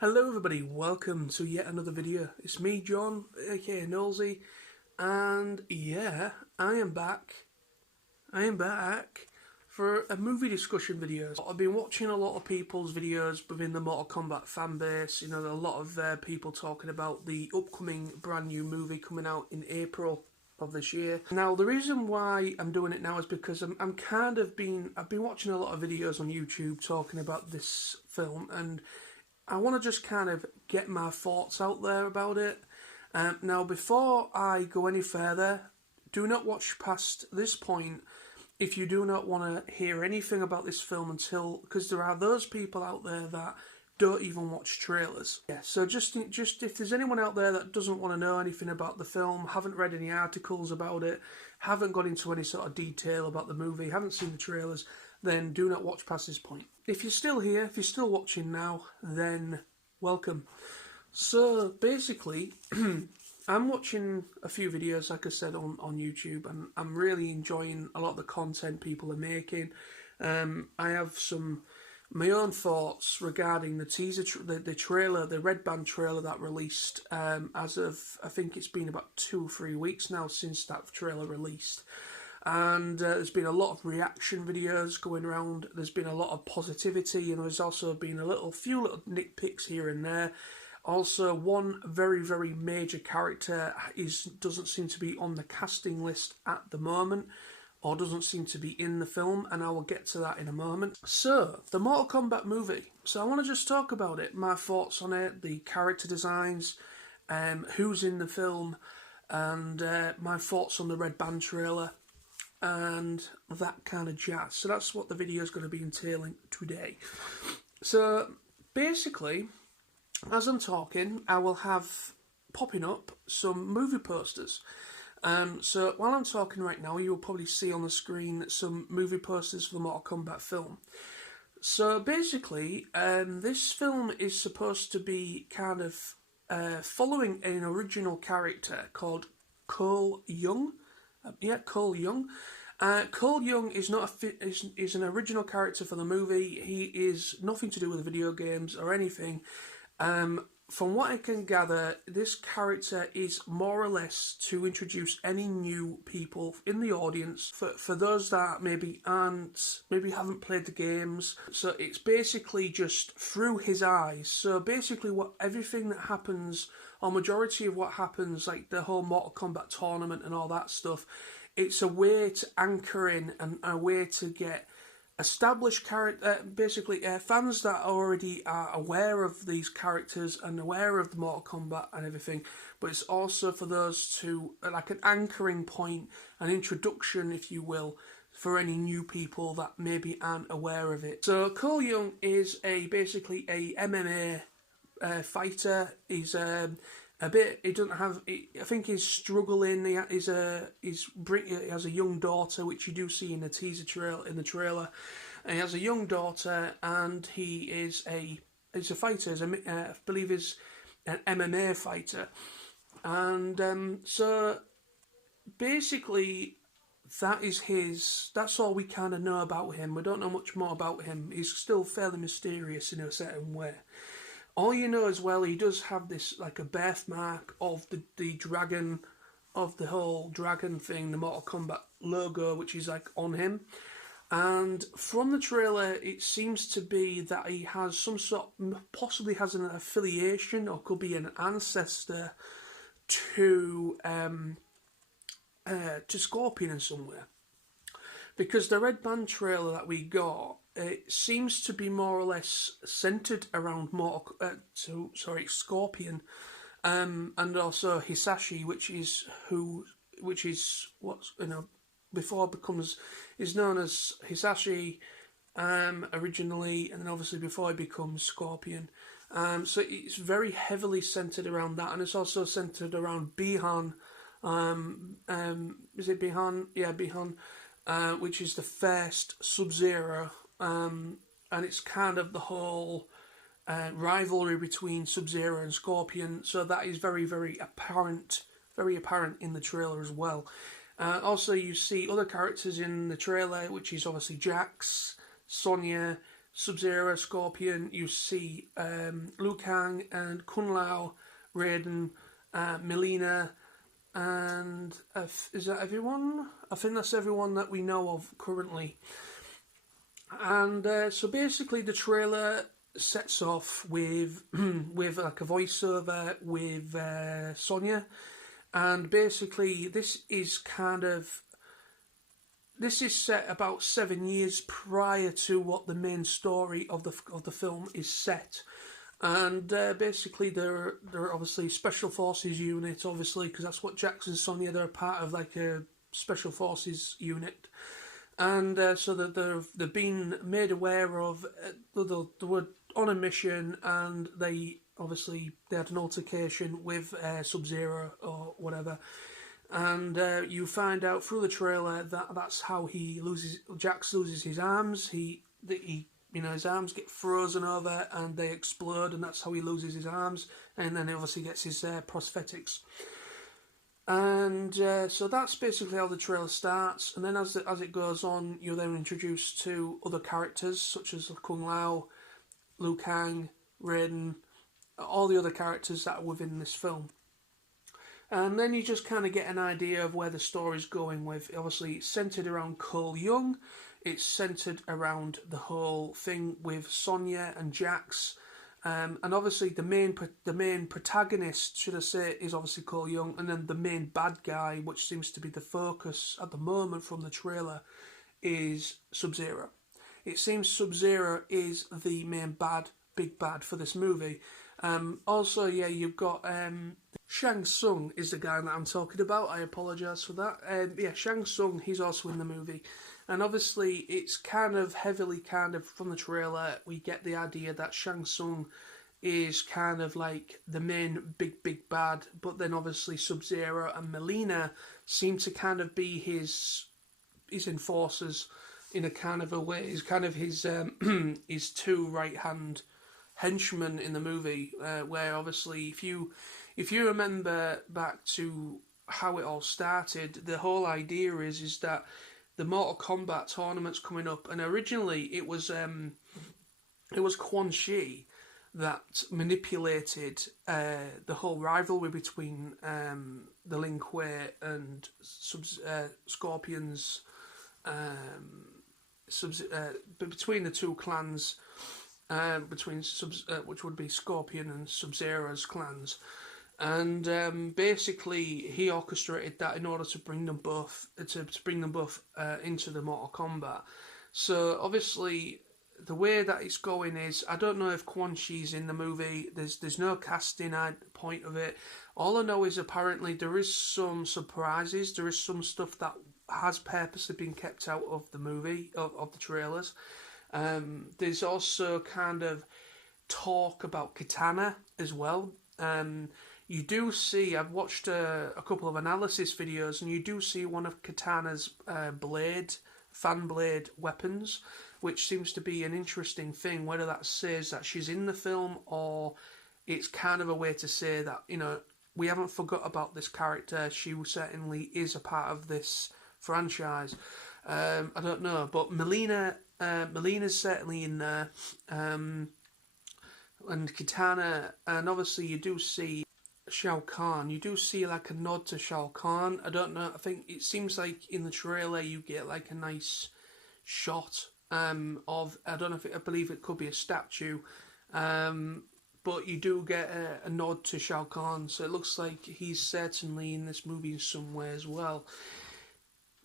Hello everybody, welcome to yet another video. It's me, John, aka Nosy, and yeah, I am back for a movie discussion video. I've been watching a lot of people's videos within the Mortal Kombat fan base, a lot of people talking about the upcoming brand new movie coming out in April of this year. Now, the reason why I'm doing it now is because I've been watching a lot of videos on YouTube talking about this film, and I want to just kind of get my thoughts out there about it. Now, before I go any further, do not watch past this point if you do not want to hear anything about this film because there are those people out there that don't even watch trailers. Yeah, so just if there's anyone out there that doesn't want to know anything about the film, haven't read any articles about it, haven't gone into any sort of detail about the movie, haven't seen the trailers, then do not watch past this point. If you're still here, if you're still watching now, then welcome. So basically, I'm watching a few videos, like I said, on YouTube, and I'm really enjoying a lot of the content people are making. I have my own thoughts regarding the teaser, the trailer, the Red Band trailer that released as of, I think it's been about 2 or 3 weeks now since that trailer released. And there's been a lot of reaction videos going around. There's been a lot of positivity, and there's also been a few little nitpicks here and there. Also, one very, very major character doesn't seem to be on the casting list at the moment, or doesn't seem to be in the film, and I will get to that in a moment. So, the Mortal Kombat movie. So I want to just talk about it, my thoughts on it, the character designs, who's in the film, and my thoughts on the Red Band trailer, and that kind of jazz. So that's what the video is going to be entailing today. So basically, as I'm talking, I will have popping up some movie posters. So while I'm talking right now, you will probably see on the screen some movie posters for the Mortal Kombat film. So basically, this film is supposed to be kind of following an original character called Cole Young. Cole Young. Cole Young is is an original character for the movie. He is nothing to do with video games or anything. From what I can gather, this character is more or less to introduce any new people in the audience for those that maybe haven't played the games. So it's basically just through his eyes. So basically, everything that happens, or majority of what happens, like the whole Mortal Kombat tournament and all that stuff, it's a way to anchor in and a way to get established fans that already are aware of these characters and aware of the Mortal Kombat and everything, but it's also for those to, like, an anchoring point, an introduction, if you will, for any new people that maybe aren't aware of it. So Cole Young is basically a MMA fighter. He's he doesn't have. I think he's struggling. He has a young daughter, which you do see in the trailer. And he has a young daughter, and he's a fighter. I believe he's an MMA fighter, and so basically that's all we kind of know about him. We don't know much more about him. He's still fairly mysterious in a certain way. All you know as well, he does have this, like, a birthmark of the dragon, of the whole dragon thing, the Mortal Kombat logo, which is, like, on him. And from the trailer, it seems to be that he has possibly has an affiliation, or could be an ancestor to Scorpion in some way. Because the Red Band trailer that we got, it seems to be more or less centered around Scorpion, and also Hisashi, which is what's before is known as Hisashi originally, and then obviously before he becomes Scorpion. So it's very heavily centered around that, and it's also centered around Bihan. Is it Bihan? Yeah, Bihan. Which is the first Sub-Zero, and it's kind of the whole rivalry between Sub-Zero and Scorpion, so that is very, very apparent in the trailer as well. Also, you see other characters in the trailer, which is obviously Jax, Sonya, Sub-Zero, Scorpion. You see Liu Kang and Kung Lao, Raiden, Melina, and is that everyone? I think that's everyone that we know of currently. And so basically, the trailer sets off with with like a voiceover with Sonya, and basically this is set about 7 years prior to what the main story of the film is set. And basically, they're obviously special forces unit, obviously, because that's what Jax and Sonya, they're part of like a special forces unit. And so that they've been made aware of, they were on a mission, and they had an altercation with Sub-Zero or whatever. And you find out through the trailer that that's how Jax loses his arms. His arms get frozen over and they explode, and that's how he loses his arms. And then he obviously gets his prosthetics. And so that's basically how the trailer starts. And then as it goes on, you're then introduced to other characters such as Kung Lao, Liu Kang, Raiden, all the other characters that are within this film. And then you just kind of get an idea of where the story's going with. Obviously, it's centered around Cole Young. It's centered around the whole thing with Sonya and Jax. And obviously, the main protagonist, should I say, is obviously Cole Young. And then the main bad guy, which seems to be the focus at the moment from the trailer, is Sub-Zero. It seems Sub-Zero is the main big bad for this movie. Also, yeah, you've got Shang Tsung is the guy that I'm talking about. I apologise for that. Yeah, Shang Tsung, he's also in the movie. And obviously, it's kind of heavily from the trailer, we get the idea that Shang Tsung is kind of like the main big bad. But then obviously Sub-Zero and Melina seem to kind of be his enforcers in a kind of a way. He's kind of his two right-hand henchmen in the movie, where obviously if you remember back to how it all started, the whole idea is that the Mortal Kombat tournament's coming up, and originally it was Quan Chi that manipulated the whole rivalry between the Lin Kuei and Scorpion's between the two clans. Which would be Scorpion and Sub-Zero's clans, and basically he orchestrated that in order to bring them both into the Mortal Kombat. So obviously the way that it's going is, I don't know if Quan Chi's in the movie. There's no casting point of it. All I know is apparently there is some surprises. There is some stuff that has purposely been kept out of the movie of the trailers. There's also kind of talk about Katana as well. You do see, I've watched a couple of analysis videos, and you do see one of Katana's fan blade weapons, which seems to be an interesting thing, whether that says that she's in the film or it's kind of a way to say that, we haven't forgot about this character. She certainly is a part of this franchise. I don't know, but Melina's certainly in there, and Katana, and obviously you do see Shao Kahn. You do see like a nod to Shao Kahn. I don't know, I think it seems like in the trailer you get like a nice shot of, I believe it could be a statue, but you do get a nod to Shao Kahn, so it looks like he's certainly in this movie in some way as well.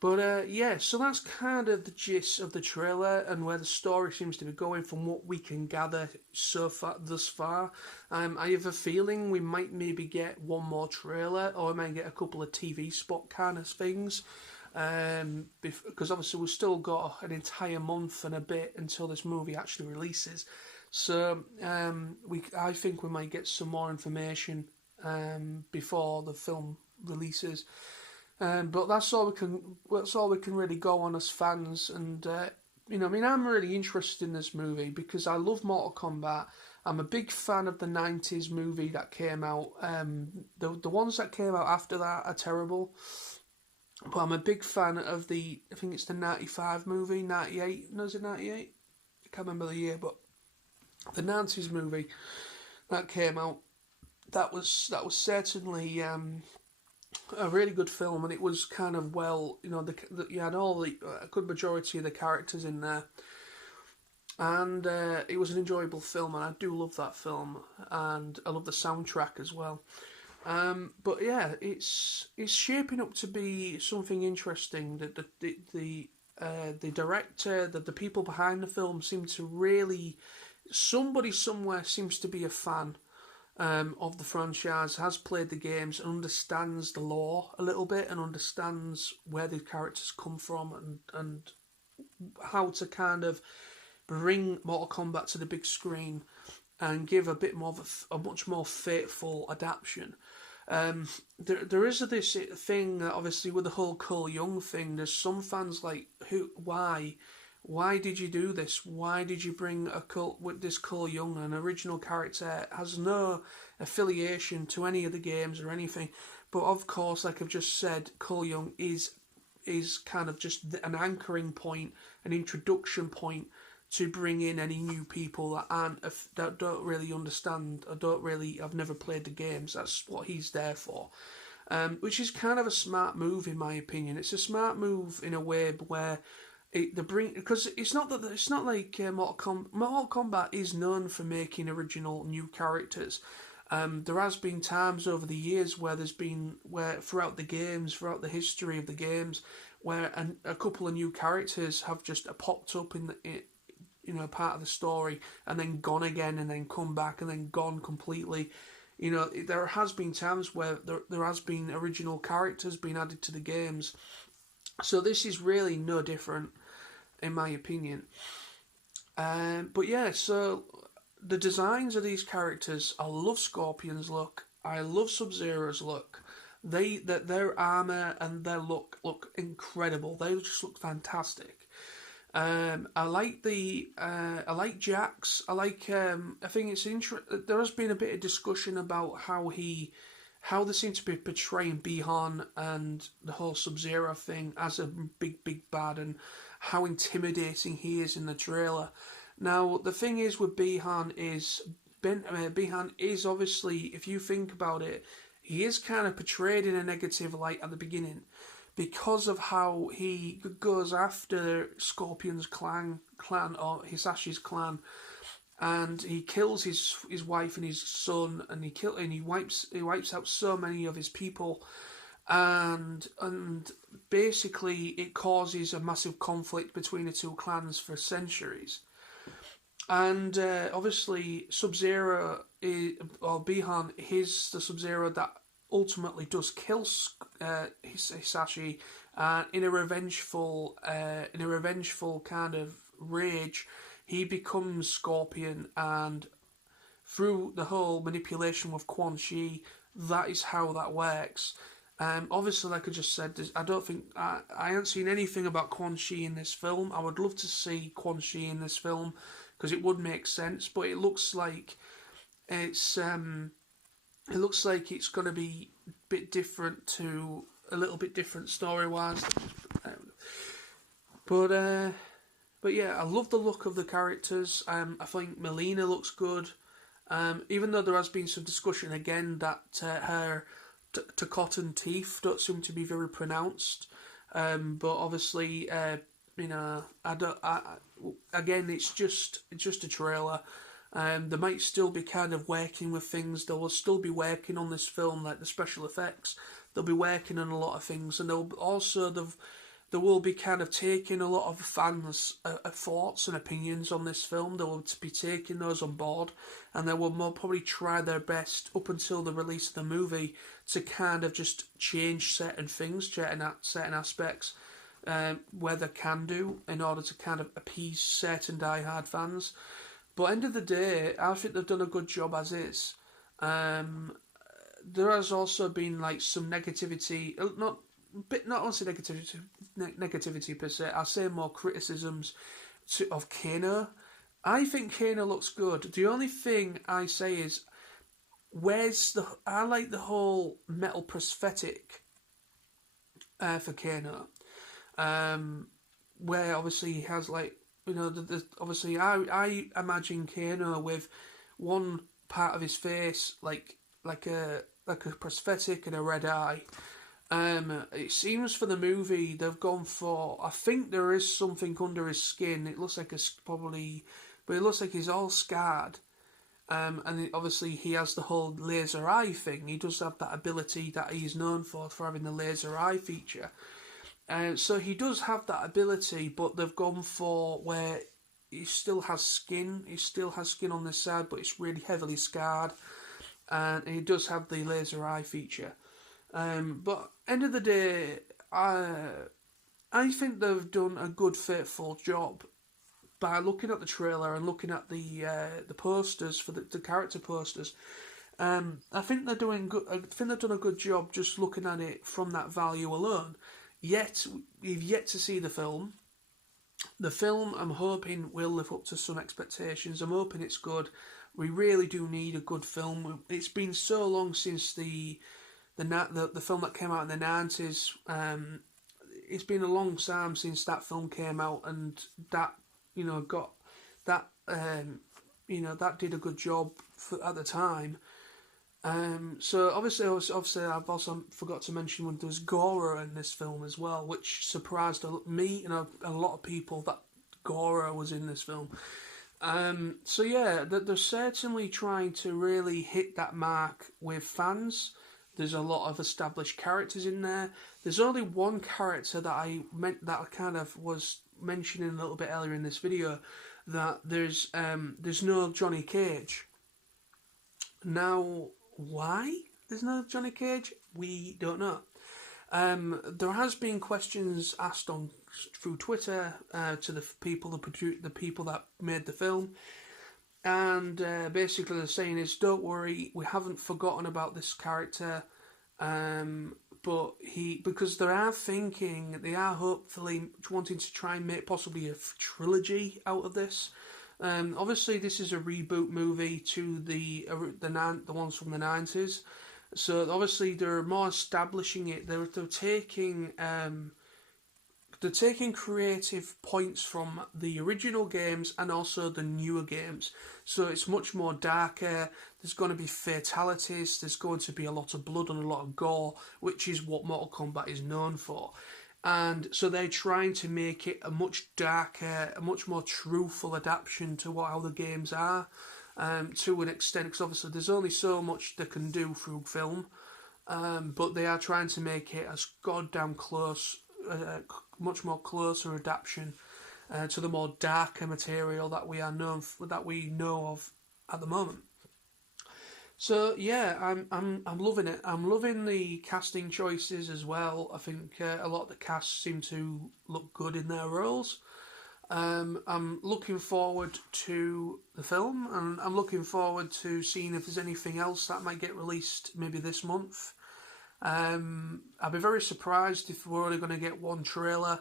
But yeah, so that's kind of the gist of the trailer and where the story seems to be going from what we can gather thus far. I have a feeling we might maybe get one more trailer, or we might get a couple of TV spot kind of things. Because obviously we've still got an entire month and a bit until this movie actually releases. So I think we might get some more information before the film releases. But that's all we can really go on as fans, and I'm really interested in this movie because I love Mortal Kombat. I'm a big fan of the 90s movie that came out. The ones that came out after that are terrible, but I'm a big fan of I think it's the 95 movie, 98, no, is it 98? I can't remember the year, but the Nazis movie that came out, that was certainly a really good film, and it was kind of you had all a good majority of the characters in there, and it was an enjoyable film, and I do love that film, and I love the soundtrack as well. But yeah, it's shaping up to be something interesting. That the director, the people behind the film seem to really, somebody somewhere seems to be a fan of the franchise, has played the games, and understands the lore a little bit, and understands where the characters come from, and how to kind of bring Mortal Kombat to the big screen and give a bit more of a much more faithful adaptation. There is this thing that obviously with the whole Cole Young thing, there's some fans like, why did you do this? Why did you bring this Cole Young, an original character, has no affiliation to any of the games or anything? But of course, like I've just said, Cole Young is kind of just an anchoring point, an introduction point to bring in any new people that don't really understand, or I've never played the games. That's what he's there for, which is kind of a smart move in my opinion. It's a smart move in a way where because it's not like Mortal Kombat is known for making original new characters. There has been times over the years where throughout the history of the games, where a couple of new characters have just popped up in part of the story, and then gone again, and then come back, and then gone completely. There has been times where there has been original characters being added to the games. So this is really no different, in my opinion. But yeah, so the designs of these characters, I love Scorpion's look, I love Sub-Zero's look. Their armour and their look incredible. They just look fantastic. I like Jax. I think it's interesting. There has been a bit of discussion about how they seem to be portraying Bihan and the whole Sub-Zero thing as a big bad, and how intimidating he is in the trailer. Now the thing is with Bihan is obviously, if you think about it, he is kind of portrayed in a negative light at the beginning, because of how he goes after Scorpion's clan or Hisashi's clan, and he kills his wife and his son, and he wipes out so many of his people, and basically it causes a massive conflict between the two clans for centuries. And obviously Sub-Zero or Bihan is the Sub-Zero that ultimately does kill Hisashi, in a revengeful kind of rage, he becomes Scorpion, and through the whole manipulation with Quan Chi, that is how that works. Obviously, like I just said, I don't think I haven't seen anything about Quan Chi in this film. I would love to see Quan Chi in this film, because it would make sense, but it looks like it's going to be a little bit different story-wise. But yeah, I love the look of the characters. I think Melina looks good. Even though there has been some discussion again that her Takotan teeth don't seem to be very pronounced. But obviously, again, it's just a trailer. They might still be kind of working with things. They will still be working on this film, like the special effects. They'll be working on a lot of things, and they will be kind of taking a lot of fans' thoughts and opinions on this film. They will be taking those on board, and they will probably try their best up until the release of the movie to kind of just change certain things, certain aspects, where they can do, in order to kind of appease certain die-hard fans. But end of the day, I think they've done a good job as is. There has also been like some negativity, not only negativity per se. I'll say more criticisms of Kano. I think Kano looks good. The only thing I say is, I like the whole metal prosthetic for Kano, where obviously he has like obviously I imagine Kano with one part of his face like a prosthetic and a red eye. It seems for the movie they've gone for. I think there is something under his skin. It looks like but it looks like he's all scarred. Obviously he has the whole laser eye thing. He does have that ability that he's known for having the laser eye feature. So he does have that ability, but they've gone for where he still has skin. He still has skin on this side, but it's really heavily scarred. And he does have the laser eye feature. But end of the day, I think they've done a good, faithful job by looking at the trailer and looking at the posters for the character posters. I think they're doing good. I think they've done a good job just looking at it from that value alone. Yet we've yet to see the film. The film, I'm hoping, will live up to some expectations. I'm hoping it's good. We really do need a good film. It's been so long since the film that came out in the 90s. It's been a long time since that film came out, and that got that that did a good job at the time. So obviously I've also forgot to mention when there was Goro in this film as well, which surprised me and a lot of people that Goro was in this film. So yeah, they're certainly trying to really hit that mark with fans. There's a lot of established characters in there. There's only one character that I kind of was mentioning a little bit earlier in this video, that there's no Johnny Cage. Now, why there's no Johnny Cage, we don't know. There has been questions asked through Twitter to the people that made the film, and basically they're saying is, don't worry, we haven't forgotten about this character, but because they are hopefully wanting to try and make possibly a trilogy out of this. Obviously, this is a reboot movie to the ones from the 90s. So obviously they're more establishing it. They're taking creative points from the original games and also the newer games. So it's much more darker. There's going to be fatalities. There's going to be a lot of blood and a lot of gore, which is what Mortal Kombat is known for. And so they're trying to make it a much darker, a much more truthful adaptation to how the games are, to an extent, because obviously there's only so much they can do through film, but they are trying to make it as goddamn close, much more closer adaptation to the more darker material that we know of at the moment. So yeah, I'm loving it. I'm loving the casting choices as well. I think a lot of the cast seem to look good in their roles. I'm looking forward to the film, and I'm looking forward to seeing if there's anything else that might get released maybe this month. I'd be very surprised if we're only going to get one trailer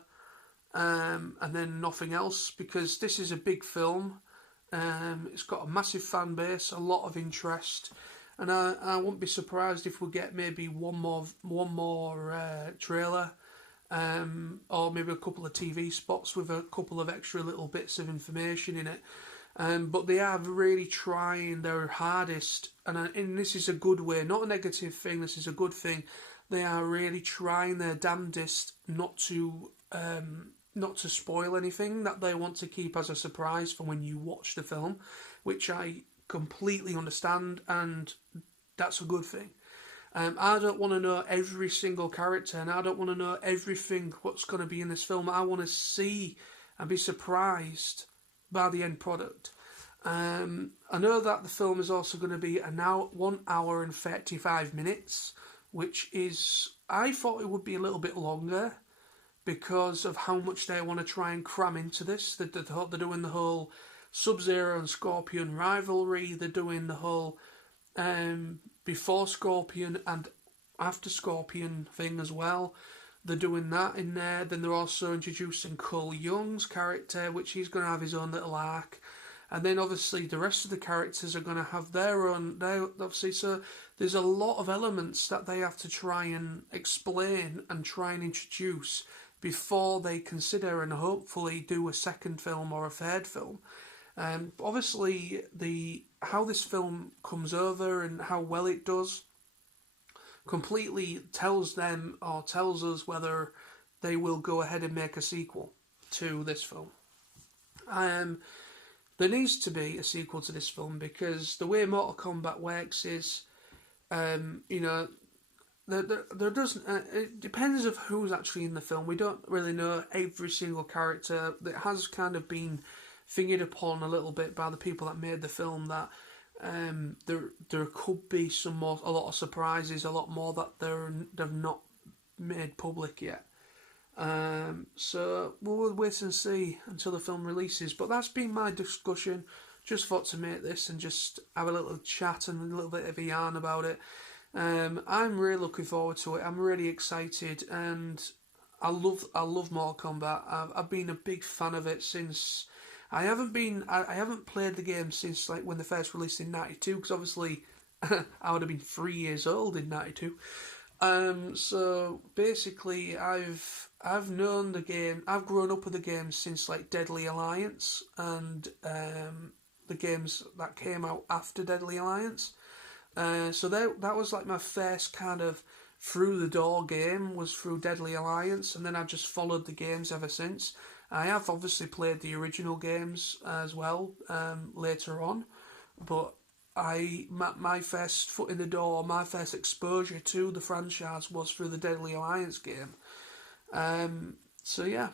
and then nothing else, because this is a big film. It's got a massive fan base, a lot of interest, and I wouldn't be surprised if we get maybe one more trailer, or maybe a couple of TV spots with a couple of extra little bits of information in it. But they are really trying their hardest, and this is a good way, not a negative thing. This is a good thing. They are really trying their damnedest not to spoil anything that they want to keep as a surprise for when you watch the film, which I completely understand, and that's a good thing. I don't want to know every single character, and I don't want to know everything what's going to be in this film. I want to see and be surprised by the end product. I know that the film is also going to be 1 hour and 35 minutes, which is, I thought it would be a little bit longer, because of how much they want to try and cram into this. They're doing the whole Sub-Zero and Scorpion rivalry. They're doing the whole before Scorpion and after Scorpion thing as well. They're doing that in there. Then they're also introducing Cole Young's character, which he's going to have his own little arc. And then obviously the rest of the characters are going to have their own. So there's a lot of elements that they have to try and explain and try and introduce before they consider and hopefully do a second film or a third film. Obviously, how this film comes over and how well it does completely tells them or tells us whether they will go ahead and make a sequel to this film. There needs to be a sequel to this film because the way Mortal Kombat works is, you know, there doesn't. It depends of who's actually in the film. We don't really know every single character. It has kind of been fingered upon a little bit by the people that made the film that there could be a lot of surprises, a lot more that they've not made public yet. So we'll wait and see until the film releases. But that's been my discussion. Just thought to make this and just have a little chat and a little bit of a yarn about it. I'm really looking forward to it. I'm really excited, and I love Mortal Kombat. I've been a big fan of it since. I haven't played the game since like when they first released in '92, because obviously I would have been 3 years old in '92. So basically, I've known the game. I've grown up with the game since like Deadly Alliance and the games that came out after Deadly Alliance. So that was like my first kind of through the door game was through Deadly Alliance, and then I've just followed the games ever since. I have obviously played the original games as well later on, but my first foot in the door, my first exposure to the franchise was through the Deadly Alliance game. So yeah,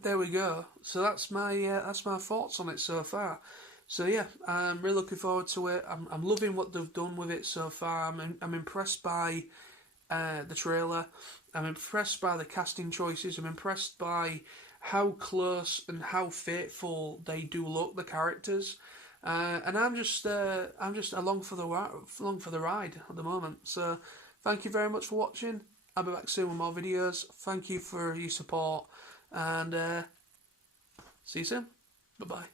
there we go. So that's my thoughts on it so far. So yeah, I'm really looking forward to it. I'm loving what they've done with it so far. I'm impressed by the trailer. I'm impressed by the casting choices. I'm impressed by how close and how faithful they do look, the characters. And I'm just along for the ride at the moment. So thank you very much for watching. I'll be back soon with more videos. Thank you for your support, and see you soon. Bye bye.